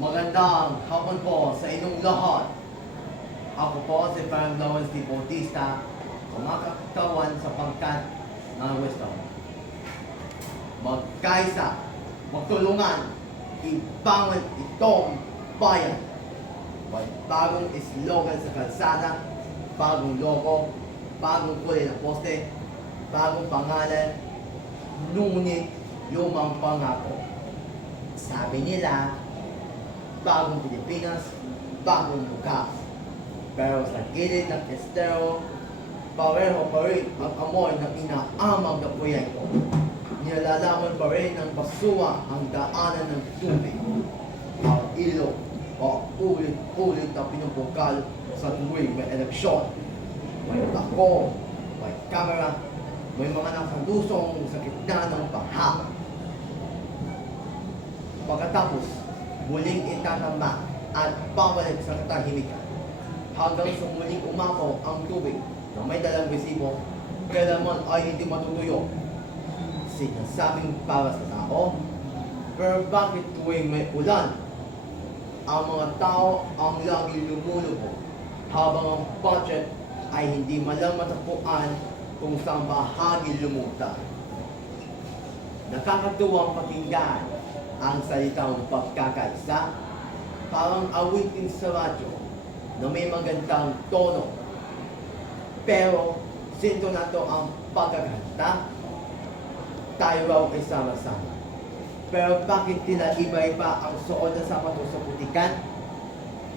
Magandang hapon po sa inyong lahat. Ako po si Frank Lawrence T. Bautista, kumakatawan sa pangkat ng wisdom. Magkaisa, magtulungan, ibangon itong bayan. May bagong slogan sa kalsada, bagong logo, bagong kulay ng poste, bagong pangalan, ngunit lumang pangako. Sabi nila, bagong Pilipinas, bagong mukha. Pero sa gilid ng estero, pareho pa rin ang amoy ng inaamang na proyekto. Nilalaman pa rin ng basura ang daanan ng tubig. Ang ilog, ulit-ulit na pinupukal sa tuwing may eleksyon. May tako, may kamera, may mga nakalusong sa gitna ng baha. Pagkatapos, muling itatama at babalik sa katahimikan hanggang sa muling umapaw ang tubig na may dalang resibo, kailanman ay hindi matutuyo. Sinasabing para sa tao, pero bakit tuwing may ulan, ang mga tao ang lagi lumulubog habang ang budget ay hindi malang matagpuan kung saan bahagi lumutang. Nakakatuwang pakinggan ang salitang pagkakaisa, parang awitin sa radyo na may magandang tono. Pero, sinto na to ang pagkakanta, tayo raw ay sama-sama. Pero bakit tila iba-iba ang suot na sapatos sa putikan?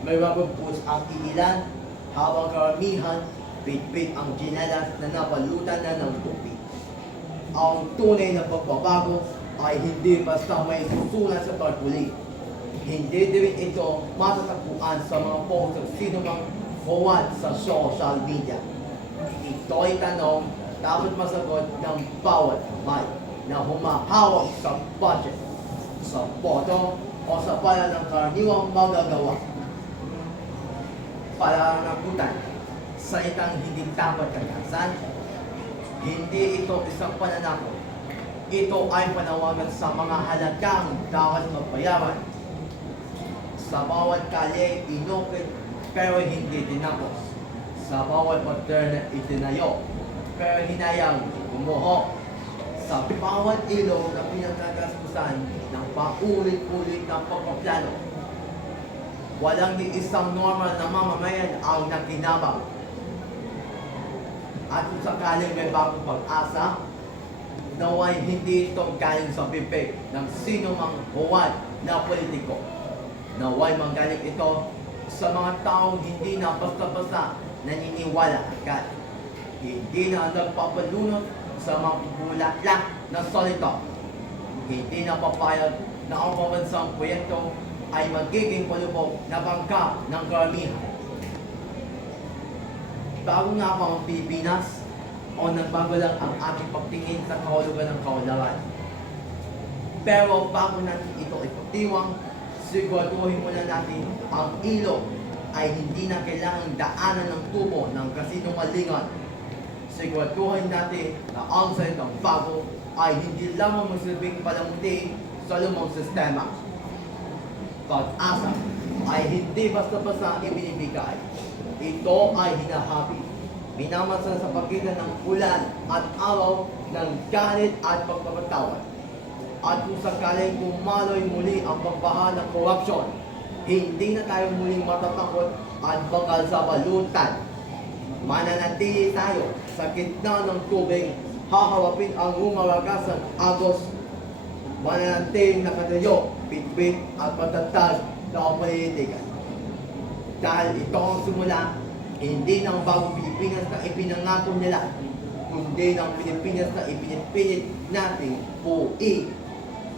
May rubber boots ang iilan, habang karamihan, bit-bit ang ginelas na napalutan na ng tubig. Ang tunay na pagbabago ay hindi basta may susulat sa tarpaulin. Hindi din ito matatagpuan sa mga post ng sino mang huwad sa social media. Ito'y tanong dapat masagot ng bawat kamay na humahawak sa budget, sa boto o sa pala ng karaniwang magagawa. Pananagutan sa itang hindi dapat kagasan, hindi ito isang pananakot. Ito ay panawagan sa mga halagang dapat magbayaran. Sa bawat kalye, inukit, pero hindi tinapos. Sa bawat moderna, itinayo, pero hinayang gumuho. Sa bawat ilog na pinagkagastusan ng paulit-ulit ng pagpaplano, walang ni isang normal na mamamayan ang nakinabang. At kung sakaling may bagong pag-asa, naway hindi ito galing sa bibig ng sino mang huwad na politiko. Naway manggaling ito sa mga taong hindi na basta-basta naniniwala agad. Hindi na nagpapalunod sa mga bulaklak na salita. Hindi na papayag na ang pambansang proyekto ay magiging palubog na bangka ng karamihan. Bago nga pa ang Pilipinas, o nagbago lang ang ating pagtingin sa kahulugan ng kaunlaran. Pero bago natin ito ipagdiwang, siguraduhin muna natin ang ilog ay hindi na kailangang daanan ng tubo ng kasinungalingan. Siguraduhin natin na ang salitang bago ay hindi lamang magsilbing palamuti sa lumang sistema. Pag-asa ay hindi basta-basta ibinibigay. Ito ay hinahabi. Minamasa sa pagitan ng ulan at araw ng galit at pagpapatawad. At kung sakaling kumaloy muli ang pagbaha ng korupsyon, hindi na tayo muling matatakot at bakal sa balutan. Mananatili tayo sa gitna ng tubig, hahawapin ang umaragasang agos. Mananatiling nakatayo, bitbit at patatag na politikan. Dahil ito ang simula, hindi ng bagong Pilipinas na ipinangako nila, kundi ng Pilipinas na ipinipilit nating buuin.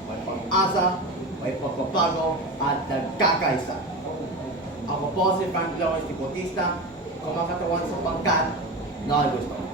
May pag-asa, may pagbabago, at nagkakaisa. Ako po si Frank Lawrence T. Bautista, kumakatawan sa pangkat na gusto.